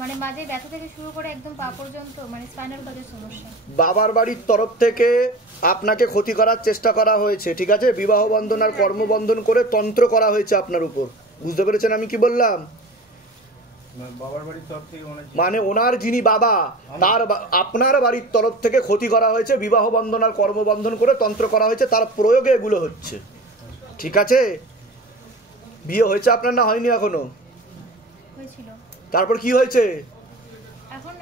মানে মাঝে ব্যথা থেকে শুরু করে একদম পা পর্যন্ত মানে স্পাইনাল কর্ডের সমস্যা। বাবার বাড়ির তরফ থেকে আপনাকে ক্ষতি করার চেষ্টা করা হয়েছে, ঠিক আছে? বিবাহ বন্ধন আর কর্মবন্ধন করে তন্ত্র করা হয়েছে আপনার উপর। বুঝতে পেরেছেন আমি কি বললাম? বাবার বাড়ির তরফ থেকে মানে ওনার যিনি বাবা তার আপনার বাড়ির তরফ থেকে ক্ষতি করা হয়েছে, বিবাহ বন্ধন আর কর্মবন্ধন করে তন্ত্র করা হয়েছে, তার প্রয়োগে এগুলো হচ্ছে, ঠিক আছে? বিয়ে হয়েছে আপনার না হয়নি এখনো? হয়েছিল। তারপর কি হয়েছে? এখন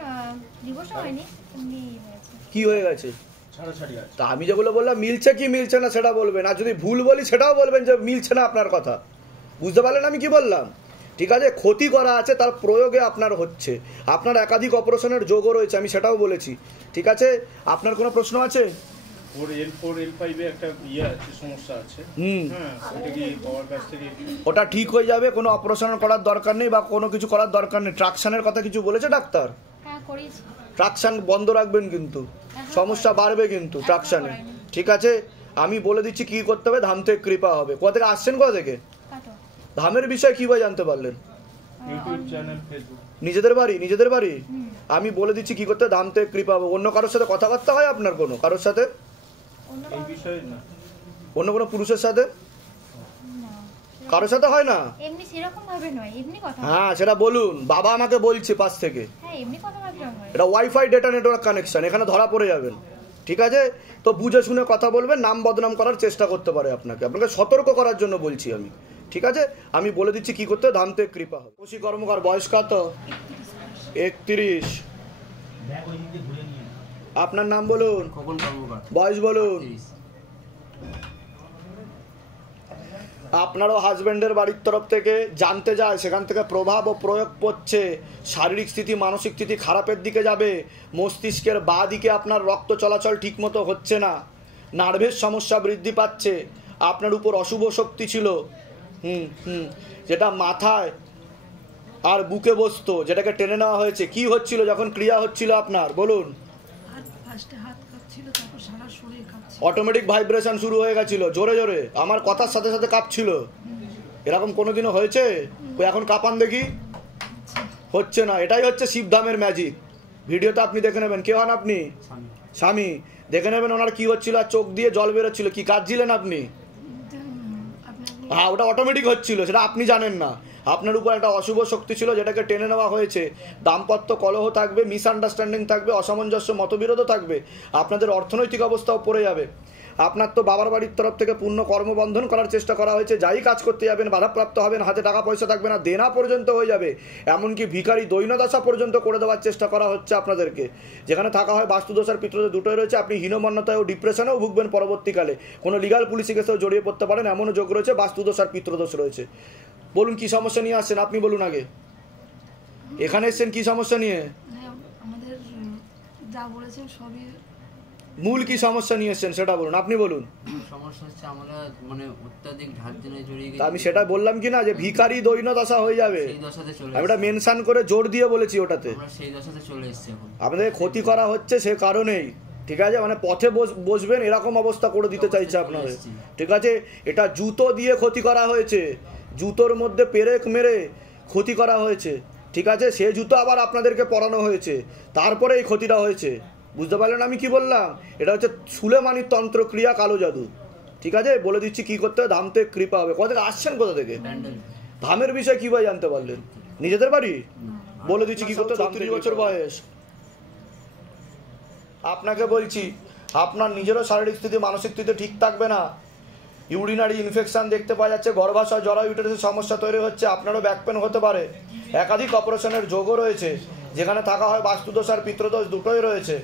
ডিভোর্স হয়নি, এমনি হয়েছে। কি হয়ে গেছে? ছাড়াছাড়ি আছে। তা আমি যেগুলো বললাম মিলছে কি মিলছে না সেটা বলবেন, আর যদি ভুল বলি সেটাও বলবেন যে মিলছে না আপনার কথা। বুঝতে পারলেন আমি কি বললাম? ঠিক আছে, ক্ষতি করা আছে, তার প্রয়োগে আপনার হচ্ছে। আপনার একাধিক অপারেশনের যোগও রয়েছে, আমি সেটাও বলেছি, ঠিক আছে? আপনার কোনো প্রশ্ন আছে? ওর L4 L5 এ একটা আছে, সমস্যা আছে। হ্যাঁ, ওটা কি বাবার কাছ থেকে ওটা ঠিক হয়ে যাবে, কোনো অপারেশন করার দরকার নেই বা কোনো কিছু করার দরকার নেই। ট্রাকশনের কথা কিছু বলেছে ডাক্তার? হ্যাঁ করিয়েছি। ট্রাকশন বন্ধ রাখবেন কিন্তু, সমস্যা বাড়বে কিন্তু ট্রাকশনে, ঠিক আছে? আমি বলে দিচ্ছি কি করতে হবে, ধাম থেকে কৃপা হবে। কোথা থেকে আসছেন, কোথা থেকে? ধামের বিষয়ে কিভাবে জানতে পারলেন? YouTube channel, Facebook. নিজেদের বাড়ি? আমি বলে দিচ্ছি কি করতে, ধাম থেকে কৃপা হবে। অন্য কারোর সাথে কথাবার্তা হয় আপনার? কোনো কারোর সাথে এই বিষয়ে না, অন্য কোনো পুরুষের সাথে কারোর সাথে হয় না? এমনি সেরকম ভাবে নয়, এমনি কথা। হ্যাঁ সেটা বলুন, বাবা আমাকে বলছে পাশ থেকে। হ্যাঁ এমনি কথা ভাবে হয়। এটা ওয়াইফাই ডেটা নেটওয়ার্ক কানেকশন, এখানে ধরা পড়ে যাবেন, ঠিক আছে? তো বুঝে শুনে কথা বলবেন, নাম বদনাম করার চেষ্টা করতে পারে আপনাকে সতর্ক করার জন্য বলছি আমি, ঠিক আছে? আমি বলে দিচ্ছি কি করতে, ধাম থেকে কৃপা হবে। কোশি কর্মকার, বয়স কত? 31। আপনার নাম বলুন, বয়স বলুন। আপনারও হাজব্যান্ডের বাড়ির তরফ থেকে জানতে যায়, সেখান থেকে প্রভাব ও প্রয়োগ পড়ছে, শারীরিক স্থিতি মানসিক স্থিতি খারাপের দিকে যাবে, মস্তিষ্কের বাঁ দিকে আপনার রক্ত চলাচল ঠিকমতো হচ্ছে না, নার্ভের সমস্যা বৃদ্ধি পাচ্ছে, আপনার উপর অশুভ শক্তি ছিল, যেটা মাথায় আর বুকে বসতো, যেটাকে টেনে নেওয়া হয়েছে। কি হচ্ছিল যখন ক্রিয়া হচ্ছিল আপনার, বলুন? অটোমেটিক ভাইব্রেশন শুরু হয়ে গেছিল, জোরে জোরে, আমার কথার সাথে সাথে কাঁপছিল। এরকম কোনোদিনও হয়েছে? এখন কাঁপান দেখি। হচ্ছে না, এটাই হচ্ছে শিবধামের ম্যাজিক। ভিডিওটা আপনি দেখে নেবেন। কে হন আপনি? স্বামী। দেখে নেবেন ওনার কি হচ্ছিল, আর চোখ দিয়ে জল বেরোচ্ছিল। কি কাঁদছিলেন আপনি? হ্যাঁ, ওটা অটোমেটিক হচ্ছিল, সেটা আপনি জানেন না। আপনার উপর একটা অশুভ শক্তি ছিল, যেটাকে টেনে নেওয়া হয়েছে। দাম্পত্য কলহ থাকবে, মিসআন্ডারস্ট্যান্ডিং থাকবে, অসামঞ্জস্য মতবিরোধও থাকবে, আপনাদের অর্থনৈতিক অবস্থাও পড়ে যাবে। আপনার তো বাবার বাড়ির তরফ থেকে পূর্ণ কর্মবন্ধন করার চেষ্টা করা হয়েছে। যাই কাজ করতে যাবেন বাধাপ্রাপ্ত হবেন, হাতে টাকা পয়সা থাকবে না, দেনা পর্যন্ত হয়ে যাবে, এমনকি ভিখারি দৈন্যদশা পর্যন্ত করে দেওয়ার চেষ্টা করা হচ্ছে আপনাদেরকে। যেখানে থাকা হয় বাস্তুদোষ আর পিতৃদোষ দুটোই রয়েছে। আপনি হীনমন্যতায় ও ডিপ্রেশনেও ভুগবেন পরবর্তীকালে, কোনো লিগাল পুলিশি কেসেও জড়িয়ে পড়তে পারেন, এমনও যোগ রয়েছে। বাস্তুদোষ আর পিতৃদোষ রয়েছে। বলুন কি সমস্যা নিয়ে আসছেন, আপনি বলুন আগে। এখানে এসছেন কি সমস্যা নিয়ে? আমাদের যা বলেছেন সবই মূল কি সমস্যা নিয়ে এসছেন সেটা বলুন, আপনি বলুন। সমস্যা হচ্ছে আমরা মানে অত্যাধিক ধার্যনায় জড়িয়ে গেছি। আমি সেটা বললাম কি না যে ভিখারি দৈন্য দশা হয়ে যাবে, সেই দশাতে চলে আমি ওটা মেনশন করে জোর দিয়ে বলেছি। ওটাতে আমরা সেই দশাতে চলে এসেছি। এখন আপনাদের ক্ষতি করা হচ্ছে সে কারণেই, ঠিক আছে? মানে পথে বসবেন এরকম অবস্থা করে দিতে চাইছে আপনাদের, ঠিক আছে? এটা জুতো দিয়ে ক্ষতি করা হয়েছে, জুতোর মধ্যে পেরেক মেরে ক্ষতি করা হয়েছে, ঠিক আছে? সে জুতো আবার আপনাদেরকে পরানো হয়েছে, তারপরে এই ক্ষতিটা হয়েছে। বুঝতে পারলেন আমি কি বললাম? এটা হচ্ছে সুলেমানির তন্ত্রক্রিয়া, কালো জাদু, ঠিক আছে? বলে দিচ্ছি কি করতে হবে, ধাম থেকে কৃপা হবে। কোথা থেকে আসছেন, কোথা থেকে? ধামের বিষয়ে কিভাবে জানতে পারলেন? নিজেদের বাড়ি? বলে দিচ্ছি কি করতে। 30 বছর বয়স। আপনাকে বলছি, আপনার নিজেরও শারীরিক স্থিতি মানসিক স্থিতি ঠিক থাকবে না। ইউরিনারি ইনফেকশন দেখতে পাওয়া যাচ্ছে, গর্ভাশয় জরা ইউটেরাসের সমস্যা তৈরি হচ্ছে, আপনারও ব্যাক পেন হতে পারে, একাধিক অপারেশনের যোগও রয়েছে। যেখানে থাকা হয় বাস্তুদোষ আর পিতৃদোষ দুটোই রয়েছে।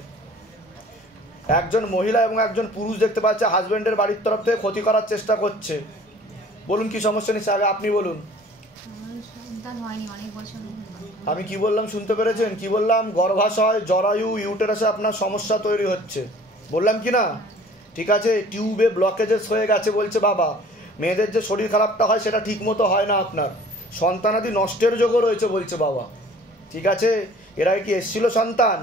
একজন মহিলা এবং একজন পুরুষ দেখতে পাচ্ছে হাজব্যান্ডের বাড়ির তরফ থেকে ক্ষতি করার চেষ্টা করছে। বলুন কি সমস্যা নিচ্ছে, আগে আপনি বলুন। আমি কি বললাম শুনতে পেরেছেন? কি বললাম? গর্ভাশয় জরায়ু ইউটেরাসে আপনার সমস্যা তৈরি হচ্ছে, বললাম কি না? ঠিক আছে, টিউবে ব্লকেজেস হয়ে গেছে বলছে বাবা। মেয়েদের যে শরীর খারাপটা হয় সেটা ঠিক মতো হয় না আপনার, সন্তানাদি নষ্টের যোগও রয়েছে বলছে বাবা, ঠিক আছে? এরা কি এসছিল সন্তান?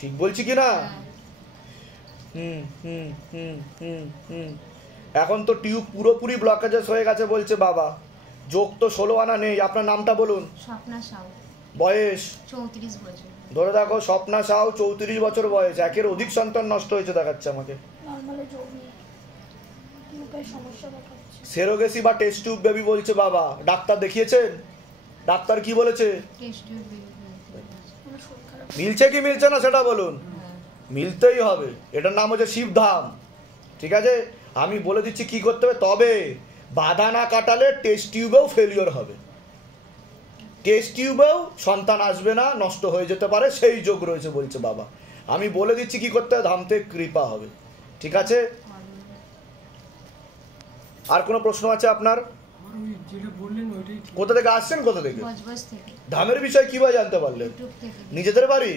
ঠিক বলছি কি না? এখন তো টিউব পুরোপুরি ব্লকেজেস হয়ে গেছে বলছে বাবা। যোগ তো 16 আনা নেই। আপনার নামটা বলুন। স্বপ্না সাউ। বয়স 34 বছর। ধরে দেখো স্বপ্না সাউ 34 বছর বয়স, একের অধিক সন্তান নষ্ট হয়েছে দেখাচ্ছে আমাকে। নর্মালি জমি রূপের সমস্যা দেখাচ্ছে। সেরোগেসি বা টেস্ট টিউব বেবি বলছে বাবা। ডাক্তার দেখিয়েছেন? ডাক্তার কি বলেছে? Test tube baby. আমার শরীর খারাপ। মিলছে কি মিলছে না সেটা বলুন। মিলতেই হবে। এটার নাম হচ্ছে শিবধাম। ঠিক আছে, আমি বলে দিচ্ছি কি করতে হবে। তবে বাধা না কাটালে টেস্ট টিউবেও ফেলিওর হবে, টেস্ট টিউবেও সন্তান আসবে না, নষ্ট হয়ে যেতে পারে, সেই যোগ রয়েছে বলছে বাবা। আমি বলে দিচ্ছি কি করতে হবে, ধামতে কৃপা হবে। ঠিক আছে, আর কোনো প্রশ্ন আছে আপনার? কোথা থেকে আসছেন, কোথা থেকে? বজবজ থেকে। ধামের বিষয় কিভাবে জানতে পারলেন? ইউটিউব থেকে। নিজেদের বাড়ি?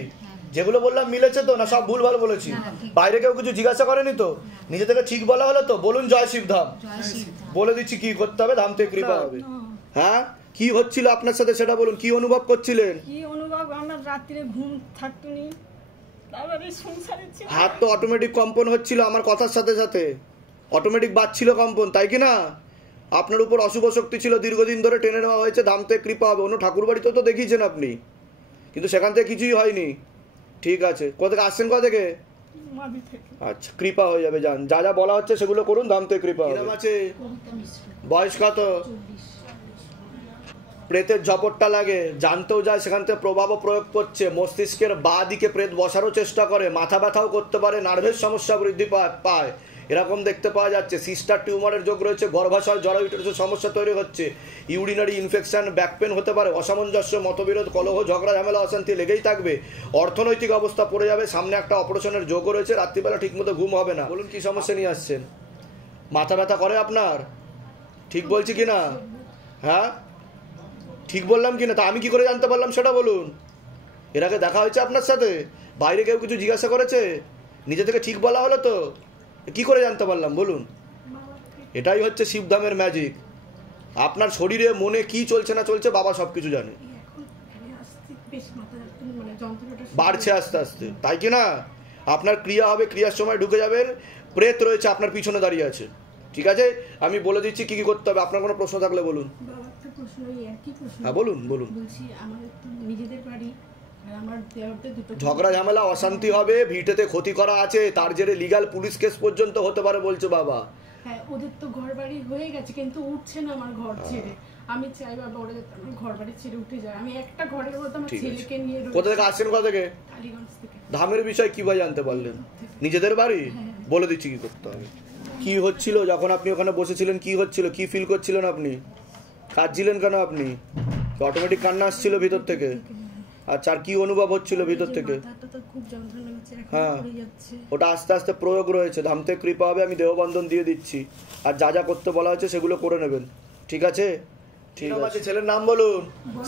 যেগুলো বললাম মিলেছে তো, না সব ভুলভাল বলেছি? না, ঠিক। বাইরে কেউ কিছু জিজ্ঞাসা করেনি তো? নিজে থেকে ঠিক বলা হলো তো? বলুন জয় শিবধাম। জয় শিবধাম। বলে দিচ্ছি কি করতে হবে, ধাম থেকে কৃপা হবে। হ্যাঁ, কি হচ্ছিল আপনার সাথে সেটা বলুন, কি অনুভব করছিলেন? কি অনুভব, আমার রাত্রে ঘুম থাকতো নি, তারপরে সংসারে ছিল। হাত তো অটোমেটিক কম্পন হচ্ছিল আমার কথার সাথে সাথে, অটোমেটিক বাজছিল কম্পন, তাই কি না? আপনার উপর অশুভ শক্তি ছিল, দীর্ঘদিন ধরে টেনে নেওয়া হয়েছে, ধাম থেকে কৃপা হবে। অন্য ঠাকুর বাড়িতেও তো দেখিয়েছেন আপনি, কিন্তু সেখান থেকে কিছুই হয়নি। ঠিক আছে, কোথা থেকে আসছেন, কোথা থেকে? মাদি থেকে। আচ্ছা, কৃপা হয়ে যাবে, যান, যা যা বলা হচ্ছে সেগুলো করুন, ধাম থেকে কৃপা হবে। আছে বয়স কত? প্রেতের ঝপটটা লাগে, জানতেও যায়, সেখান থেকে প্রভাবও প্রয়োগ করছে, মস্তিষ্কের বাঁ দিকে প্রেত বসারও চেষ্টা করে, মাথা ব্যথাও করতে পারে, নার্ভের সমস্যা বৃদ্ধি পায়, এরকম দেখতে পাওয়া যাচ্ছে। সিস্টার টিউমারের যোগ রয়েছে, গর্ভাশয় জরায়ুটের সমস্যা তৈরি হচ্ছে, ইউরিনারি ইনফেকশন, ব্যাক পেন হতে পারে, অসামঞ্জস্য, মতবিরোধ, কলহ, ঝগড়া, ঝামেলা, অশান্তি লেগেই থাকবে, অর্থনৈতিক অবস্থা পড়ে যাবে, সামনে একটা অপারেশনের যোগও রয়েছে, রাত্রিবেলা ঠিকমতো ঘুম হবে না। বলুন কি সমস্যা নিয়ে আসছেন? মাথা ব্যথা করে আপনার? ঠিক বলছি কি না? হ্যাঁ, ঠিক বললাম কি না? তা আমি কি করে জানতে পারলাম সেটা বলুন। এর আগে দেখা হয়েছে আপনার সাথে? বাইরে কেউ কিছু জিজ্ঞাসা করেছে? নিজে থেকে ঠিক বলা হলো তো? কি করে জানতে পারলাম বলুন? এটাই হচ্ছে শিবধামের ম্যাজিক। আপনার শরীরে মনে কি চলছে না চলছে বাবা সব কিছু জানে, বাড়ছে আস্তে আস্তে, তাই কি না? আপনার ক্রিয়া হবে, ক্রিয়ার সময় ঢুকে যাবেন, প্রেত রয়েছে আপনার পিছনে দাঁড়িয়ে আছে। ঠিক আছে, আমি বলে দিচ্ছি কি কি করতে হবে। আপনার কোনো প্রশ্ন থাকলে বলুন। হ্যাঁ বলুন বলুন। ঝগড়া ঝামেলা অশান্তি হবে, ভিটেতে ক্ষতি করা আছে, তার জেরে লিগ্যাল পুলিশ কেস পর্যন্ত হতে পারে বলছে বাবা। হ্যাঁ, ওদের তো ঘর বাড়ি হয়ে গেছে, কিন্তু উঠছে না আমার ঘর ছেড়ে। আমি চাই বাবা ওরা যাতে আমার ঘর বাড়ি ছেড়ে উঠে যায়। আমি একটা ঘরের মধ্যে আমার ছেলেকে নিয়ে রয়েছি। কোথা থেকে আসছেন, কোথা থেকে? কালীগঞ্জ থেকে। ধামের বিষয় কিভাবে জানতে পারলেন? নিজেদের বাড়ি? বলে দিচ্ছি কি করতে হবে। কি হচ্ছিল যখন আপনি ওখানে বসেছিলেন? কি হচ্ছিল, কি ফিল করছিলেন আপনি? কাঁদছিলেন কেন আপনি? অটোমেটিক কান্না আসছিল ভিতর থেকে? আচ্ছা, আর কি অনুভব হচ্ছিল ভিতর থেকে? হ্যাঁ, ওটা আস্তে আস্তে প্রয়োগ রয়েছে, ধাম থেকে কৃপা হবে। আমি দেহবন্ধন দিয়ে দিচ্ছি, আর যা যা করতে বলা হয়েছে সেগুলো করে নেবেন। ঠিক আছে, ঠিক আছে। ছেলের নাম বলুন।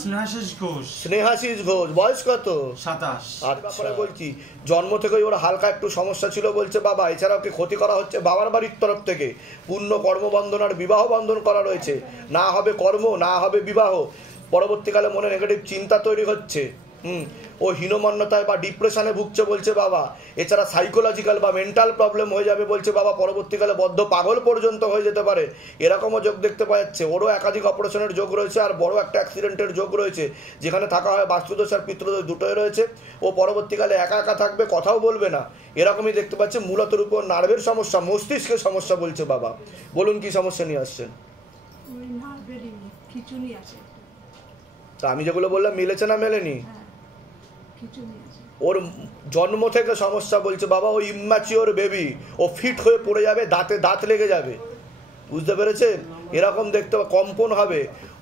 স্নেহাশিস ঘোষ। স্নেহাশিস ঘোষ। বয়স কত? 27। আচ্ছা, বলছি জন্ম থেকেই ওর হালকা একটু সমস্যা ছিল বলছে বাবা। এছাড়াও কি ক্ষতি করা হচ্ছে বাবার বাড়ির তরফ থেকে? পূর্ণ কর্মবন্ধন আর বিবাহ বন্ধন করা রয়েছে, না হবে কর্ম না হবে বিবাহ। পরবর্তীকালে মনে নেগেটিভ চিন্তা তৈরি হচ্ছে, ও হীনমন্যতায় বা ডিপ্রেশনে ভুগছে বলছে বাবা। এছাড়া সাইকোলজিক্যাল বা মেন্টাল প্রবলেম হয়ে যাবে বলছে বাবা, পরবর্তীকালে বদ্ধ পাগল পর্যন্ত হয়ে যেতে পারে, এরকমও যোগ দেখতে পাওয়া যাচ্ছে। ওরও একাধিক অপারেশনের যোগ রয়েছে, আর বড় একটা অ্যাক্সিডেন্টের যোগ রয়েছে, যেখানে থাকা হয় বাস্তুদোষ আর পিতৃদোষ দুটোই রয়েছে। ও পরবর্তীকালে একা একা থাকবে, কথাও বলবে না, এরকমই দেখতে পাচ্ছে। মূলতর উপর নার্ভের সমস্যা, মস্তিষ্কের সমস্যা বলছে বাবা। বলুন কি সমস্যা নিয়ে আসছেন? তা আমি যেগুলো বললাম মিলেছে না মেলেনি? ওর জন্ম থেকে সমস্যা বলছে বাবা। ও ইম্যাচিওর বেবি, ও ফিট হয়ে পড়ে যাবে, দাঁতে দাঁত লেগে যাবে, বুঝতে পেরেছেন? এরকম দেখতে কম্পন হবে।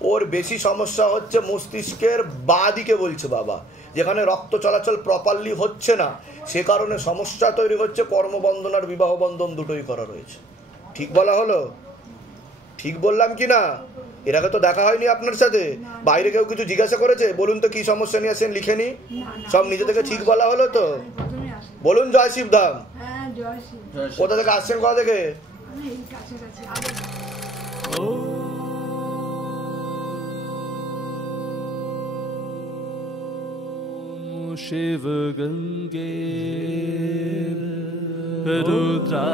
ওর বেশি সমস্যা হচ্ছে মস্তিষ্কের বাঁ দিকে বলছে বাবা, যেখানে রক্ত চলাচল প্রপারলি হচ্ছে না, সে কারণে সমস্যা তৈরি হচ্ছে। কর্মবন্ধন আর বিবাহ বন্ধন দুটোই করা রয়েছে। ঠিক বলা হলো? ঠিক বললাম কি না? এর আগে তো দেখা হয়নি আপনার সাথে, বাইরে কেউ কিছু জিজ্ঞাসা করেছে? বলুন তো কি সমস্যা নিয়ে আসেন, লিখে নি। সব নিজে থেকে ঠিক বলা হলো তো? বলুন জয় শিবধাম। কোথা থেকে আসছেন, কোথা থেকে? शिव गंगे रुद्रा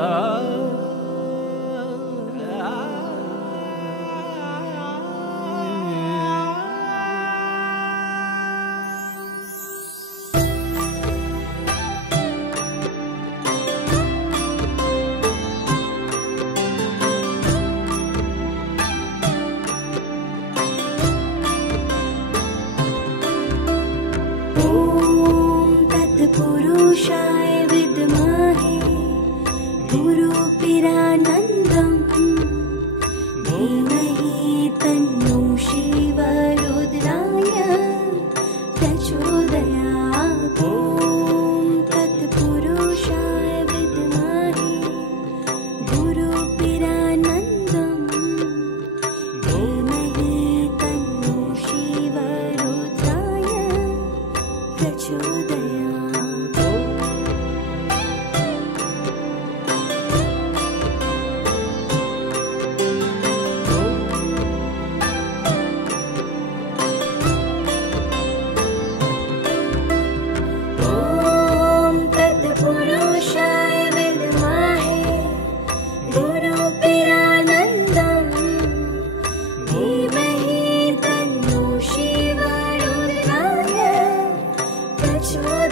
तत्पुरुषाय विद्महे गुरुपिरानन्दम् धीमहि तन्नो शिवरुद्राय प्रचोदयात्। ॐ तत्पुरुषाय विद्महे गुरुपिरानन्दम् धीमहि तन्नो शिवरुद्राय प्रचोदयात्। प्रचोदयात्।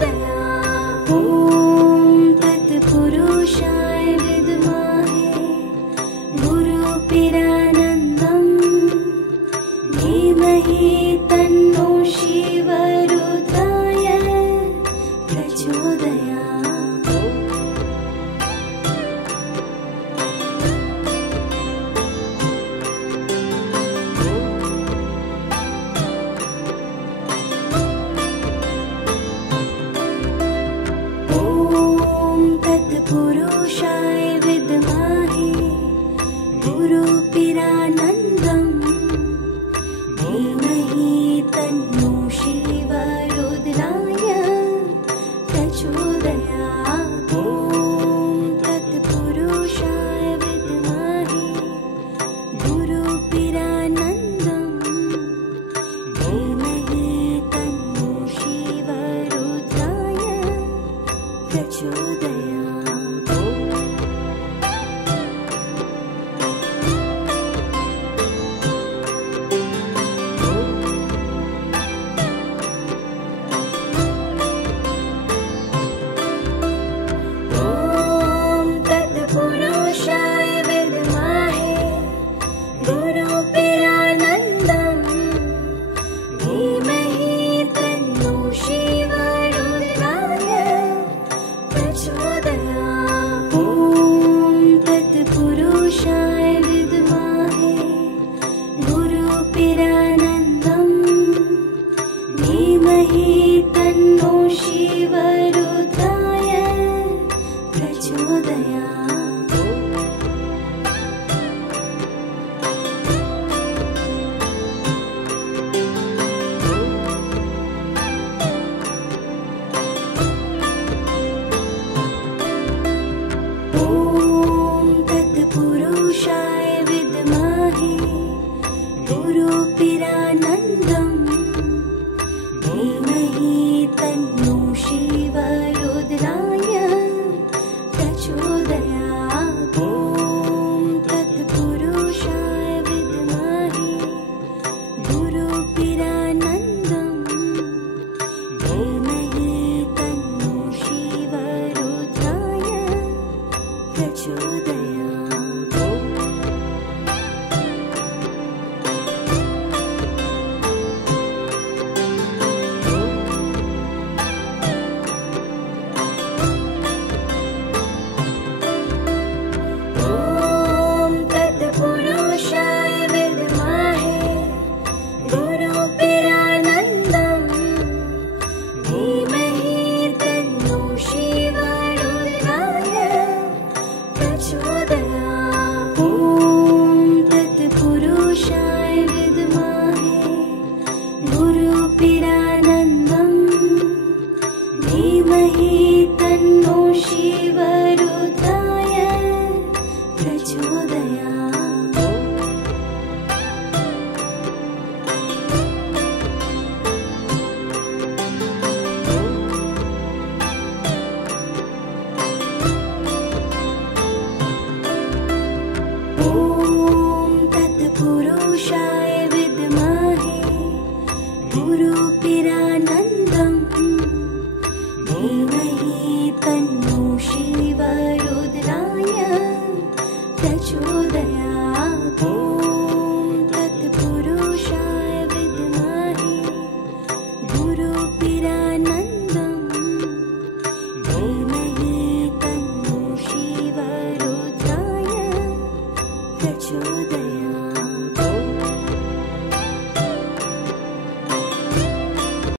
नहीं